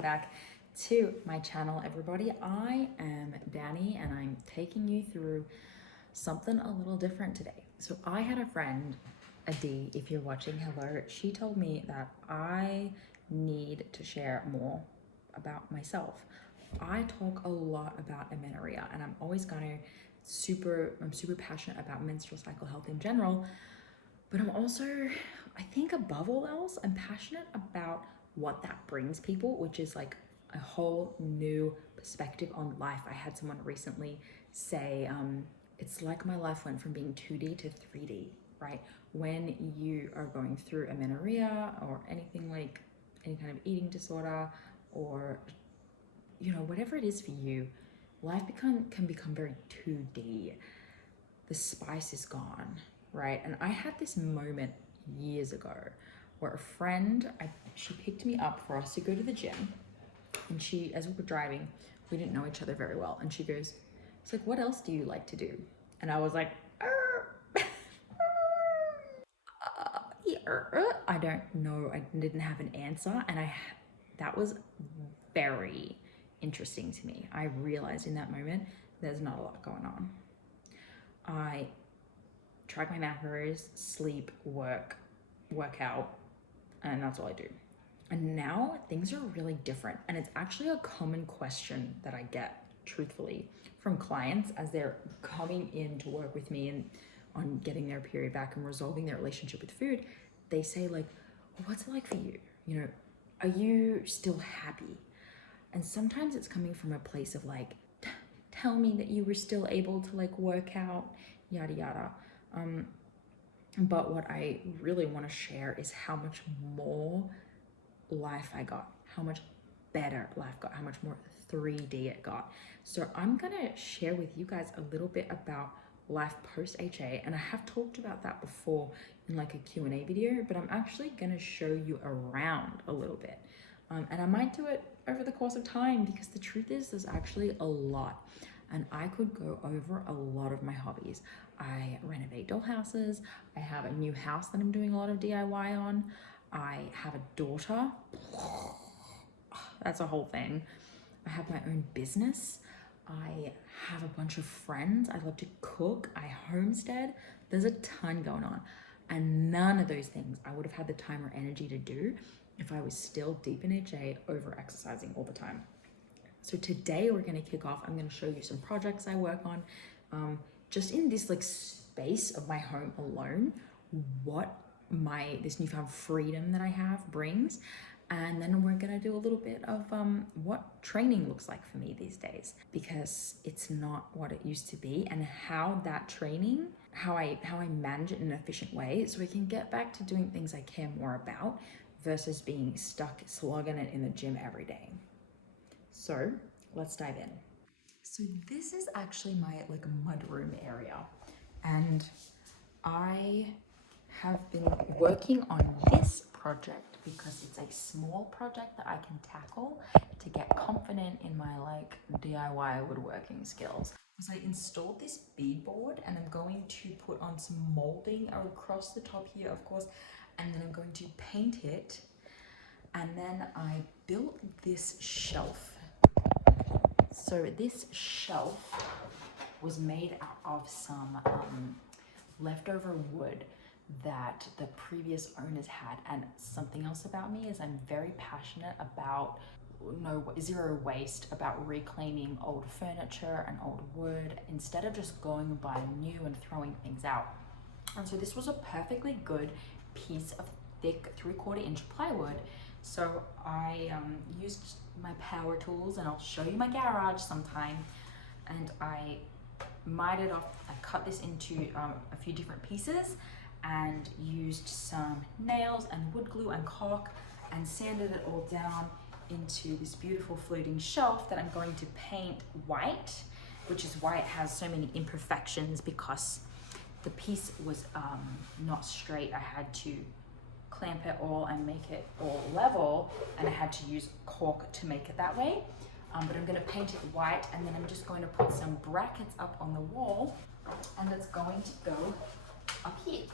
back to my channel, everybody. I am Danny and I'm taking you through something a little different today. So I had a friend, Adi, if you're watching, hello. She told me that I need to share more about myself. I talk a lot about amenorrhea and I'm always I'm super passionate about menstrual cycle health in general, but I'm also, I think above all else, I'm passionate about what that brings people, which is like a whole new perspective on life. I had someone recently say, it's like my life went from being 2D to 3D, right? When you are going through amenorrhea or anything like any kind of eating disorder or, you know, whatever it is for you, life can become very 2D. The spice is gone, right? And I had this moment years ago where a friend, she picked me up for us to go to the gym, and she, as we were driving, we didn't know each other very well, and she goes, it's like, what else do you like to do? And I was like, I don't know. I didn't have an answer, and that was very interesting to me. I realized in that moment there's not a lot going on. I track my macros, sleep, work out, and that's all I do. And now things are really different, and it's actually a common question that I get, truthfully, from clients as they're coming in to work with me and on getting their period back and resolving their relationship with food. They say like, well, what's it like for you? You know, are you still happy? And sometimes it's coming from a place of like, tell me that you were still able to like work out, yada yada. But what I really want to share is how much more life I got, how much better life got, how much more 3D it got. So I'm gonna share with you guys a little bit about life post HA, and I have talked about that before in like a Q&A video, but I'm actually gonna show you around a little bit. And I might do it over the course of time, because the truth is there's actually a lot, and I could go over a lot of my hobbies. I renovate doll houses. I have a new house that I'm doing a lot of DIY on. I have a daughter. That's a whole thing. I have my own business. I have a bunch of friends. I love to cook. I homestead. There's a ton going on. And none of those things I would have had the time or energy to do if I was still deep in HA, over exercising all the time. So today we're gonna kick off. I'm gonna show you some projects I work on, just in this like space of my home alone, what this newfound freedom that I have brings. And then we're gonna do a little bit of what training looks like for me these days, because it's not what it used to be, and how that training, how I manage it in an efficient way so we can get back to doing things I care more about versus being stuck slogging it in the gym every day. So let's dive in. So this is actually my like mudroom area, and I have been working on this project because it's a small project that I can tackle to get confident in my like DIY woodworking skills. So I installed this beadboard, and I'm going to put on some molding across the top here, of course, and then I'm going to paint it. And then I built this shelf. So this shelf was made out of some leftover wood that the previous owners had. And something else about me is I'm very passionate about zero waste, about reclaiming old furniture and old wood instead of just going and buying new and throwing things out. And so this was a perfectly good piece of thick 3/4 inch plywood. So I used my power tools, and I'll show you my garage sometime, and I mite it off. I cut this into a few different pieces and used some nails and wood glue and caulk and sanded it all down into this beautiful floating shelf that I'm going to paint white, which is why it has so many imperfections, because the piece was not straight. I had to clamp it all and make it all level, and I had to use caulk to make it that way. But I'm gonna paint it white, and then I'm just going to put some brackets up on the wall, and it's going to go up here.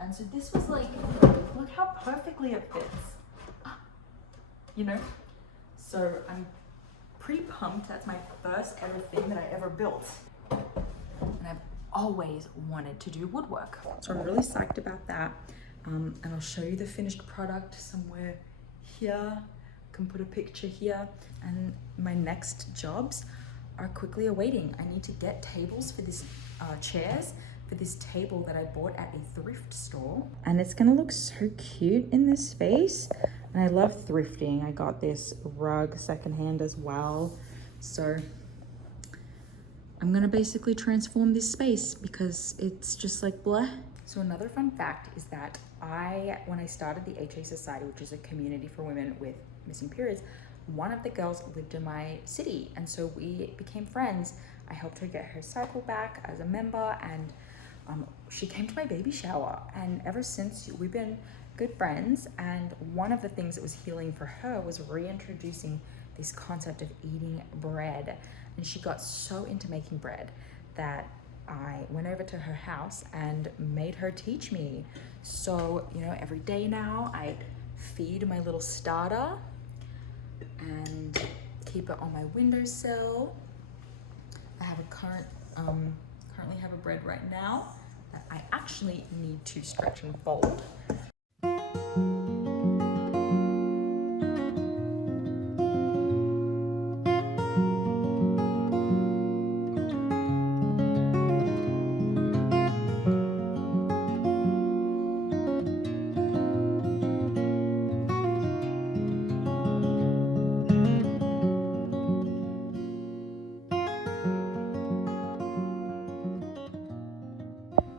And so this was like, look how perfectly it fits, you know? So I'm pretty pumped. That's my first ever thing that I ever built. And I've always wanted to do woodwork. So I'm really psyched about that. And I'll show you the finished product somewhere here. I can put a picture here. And my next jobs are quickly awaiting. I need to get tables for this, chairs for this table that I bought at a thrift store. And it's gonna look so cute in this space. And I love thrifting. I got this rug secondhand as well. So I'm gonna basically transform this space because it's just like bleh. So another fun fact is that when I started the HA Society, which is a community for women with missing periods, one of the girls lived in my city. And so we became friends. I helped her get her cycle back as a member, and she came to my baby shower. And ever since, we've been good friends. And one of the things that was healing for her was reintroducing this concept of eating bread. And she got so into making bread that I went over to her house and made her teach me. So, you know, every day now I feed my little starter and keep it on my windowsill. I have a currently have a bread right now that I actually need to stretch and fold.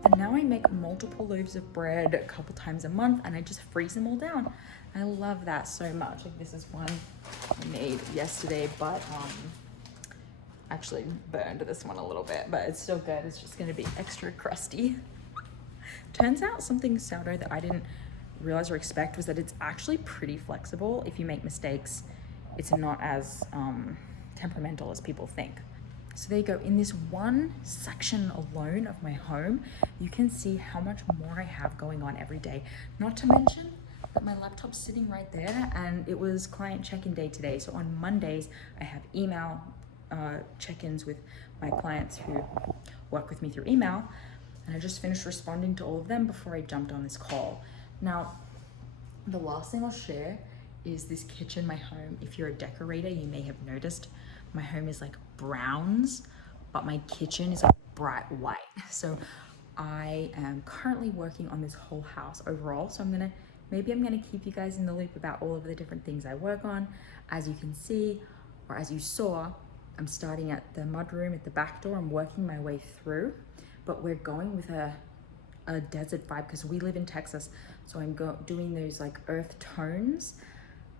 And now I make multiple loaves of bread a couple times a month, and I just freeze them all down. I love that so much. Like, this is one I made yesterday, but actually burned this one a little bit, but it's still good. It's just gonna be extra crusty. Turns out something sourdough that I didn't realize or expect was that it's actually pretty flexible. If you make mistakes, it's not as temperamental as people think. So there you go. In this one section alone of my home, you can see how much more I have going on every day. Not to mention that my laptop's sitting right there, and it was client check-in day today. So on Mondays, I have email check-ins with my clients who work with me through email. And I just finished responding to all of them before I jumped on this call. Now, the last thing I'll share is this kitchen, my home. If you're a decorator, you may have noticed my home is like browns, but my kitchen is like bright white. So I am currently working on this whole house overall. So maybe I'm gonna keep you guys in the loop about all of the different things I work on. As you can see, or as you saw, I'm starting at the mudroom at the back door. I'm working my way through, but we're going with a desert vibe because we live in Texas. So I'm doing those like earth tones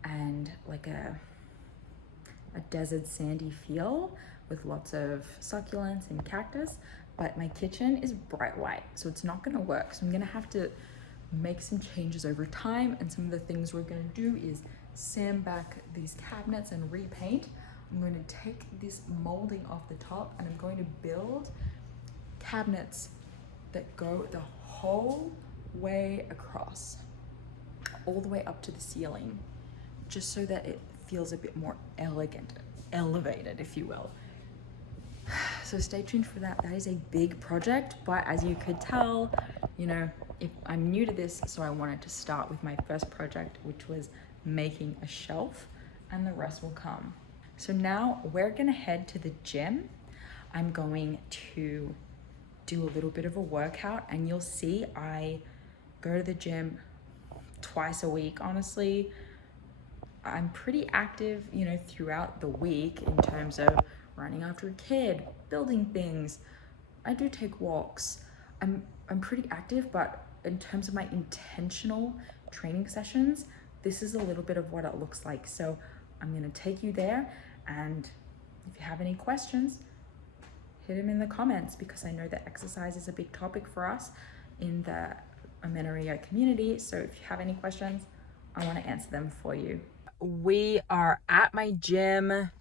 and like a desert sandy feel with lots of succulents and cactus, but my kitchen is bright white, so it's not gonna work. So I'm gonna have to make some changes over time, and some of the things we're gonna do is sand back these cabinets and repaint. I'm going to take this molding off the top, and I'm going to build cabinets that go the whole way across, all the way up to the ceiling, just so that it feels a bit more elegant, elevated, if you will. So stay tuned for that. That is a big project, but as you could tell, you know, if I'm new to this, so I wanted to start with my first project, which was making a shelf, and the rest will come. So now we're gonna head to the gym. I'm going to do a little bit of a workout, and you'll see I go to the gym twice a week, honestly. I'm pretty active, you know, throughout the week in terms of running after a kid, building things. I do take walks. I'm pretty active, but in terms of my intentional training sessions, this is a little bit of what it looks like. So I'm gonna take you there, and if you have any questions, hit them in the comments, because I know that exercise is a big topic for us in the Amenorrhea community. So if you have any questions, I want to answer them for you. We are at my gym,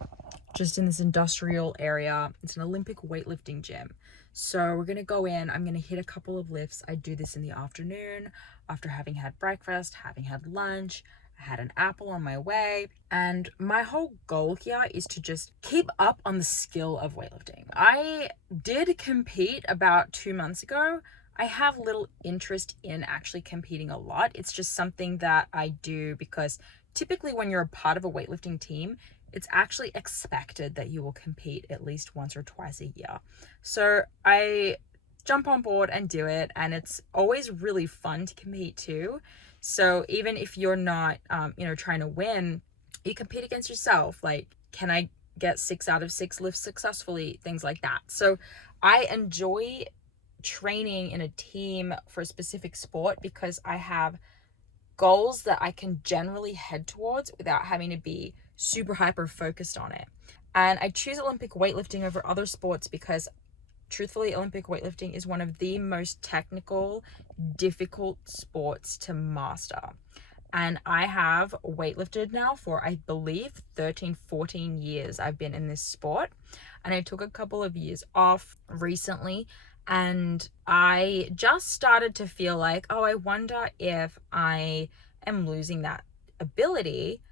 just in this industrial area. It's an Olympic weightlifting gym. So we're gonna go in, I'm gonna hit a couple of lifts. I do this in the afternoon after having had breakfast, having had lunch. I had an apple on my way. And my whole goal here is to just keep up on the skill of weightlifting. I did compete about 2 months ago. I have little interest in actually competing a lot. It's just something that I do because typically when you're a part of a weightlifting team, it's actually expected that you will compete at least once or twice a year. So I jump on board and do it, and it's always really fun to compete too. So even if you're not trying to win, you compete against yourself. Like, can I get 6 out of 6 lifts successfully? Things like that. So I enjoy training in a team for a specific sport because I have goals that I can generally head towards without having to be super hyper focused on it. And I choose Olympic weightlifting over other sports because truthfully, Olympic weightlifting is one of the most technical, difficult sports to master. And I have weightlifted now for, I believe, 13, 14 years I've been in this sport. And I took a couple of years off recently. And I just started to feel like, oh, I wonder if I am losing that ability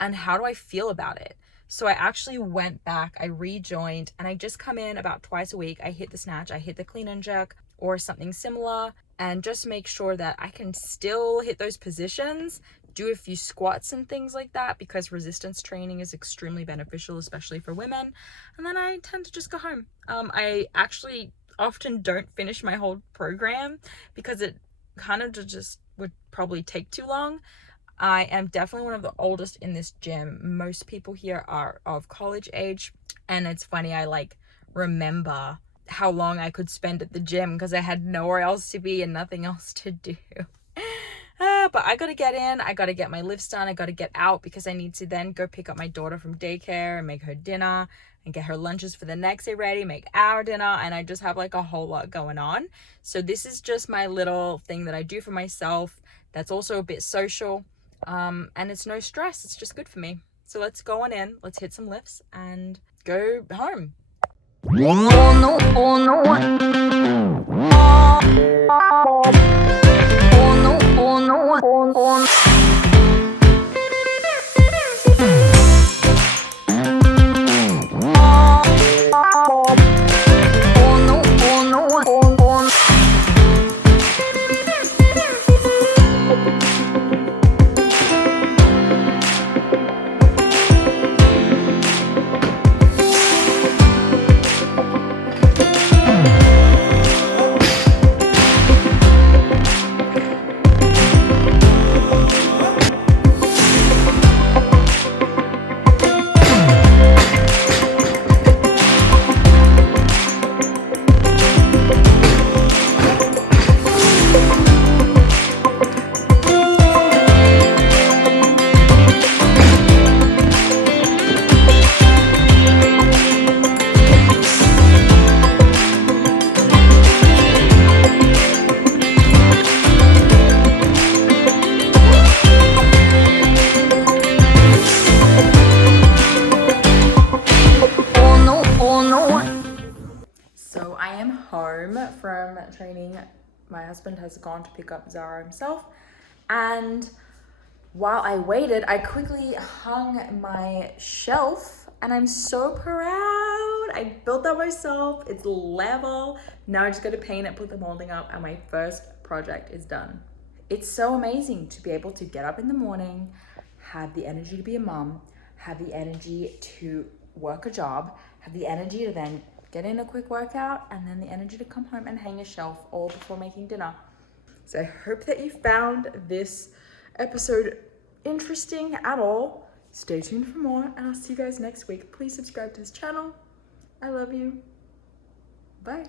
and how do I feel about it? So I actually went back, I rejoined, and I just come in about twice a week. I hit the snatch, I hit the clean and jerk or something similar, and just make sure that I can still hit those positions, do a few squats and things like that, because resistance training is extremely beneficial, especially for women. And then I tend to just go home. I actually often don't finish my whole program because it kind of just would probably take too long. I am definitely one of the oldest in this gym. Most people here are of college age, and it's funny, I like remember how long I could spend at the gym because I had nowhere else to be and nothing else to do. But I gotta get in, I gotta get my lifts done, I gotta get out because I need to then go pick up my daughter from daycare and make her dinner and get her lunches for the next day ready, make our dinner, and I just have like a whole lot going on. So this is just my little thing that I do for myself that's also a bit social. And it's no stress, it's just good for me. So let's go on in, let's hit some lifts and go home. Oh no, oh no. Oh no, oh no, oh no. So I am home from training. My husband has gone to pick up Zara himself, and while I waited, I quickly hung my shelf, and I'm so proud. I built that myself. It's level. Now I just got to paint it, put the molding up, and my first project is done. It's so amazing to be able to get up in the morning, have the energy to be a mom, have the energy to work a job, have the energy to then get in a quick workout, and then the energy to come home and hang a shelf all before making dinner. So I hope that you found this episode interesting at all. Stay tuned for more, and I'll see you guys next week. Please subscribe to this channel. I love you. Bye.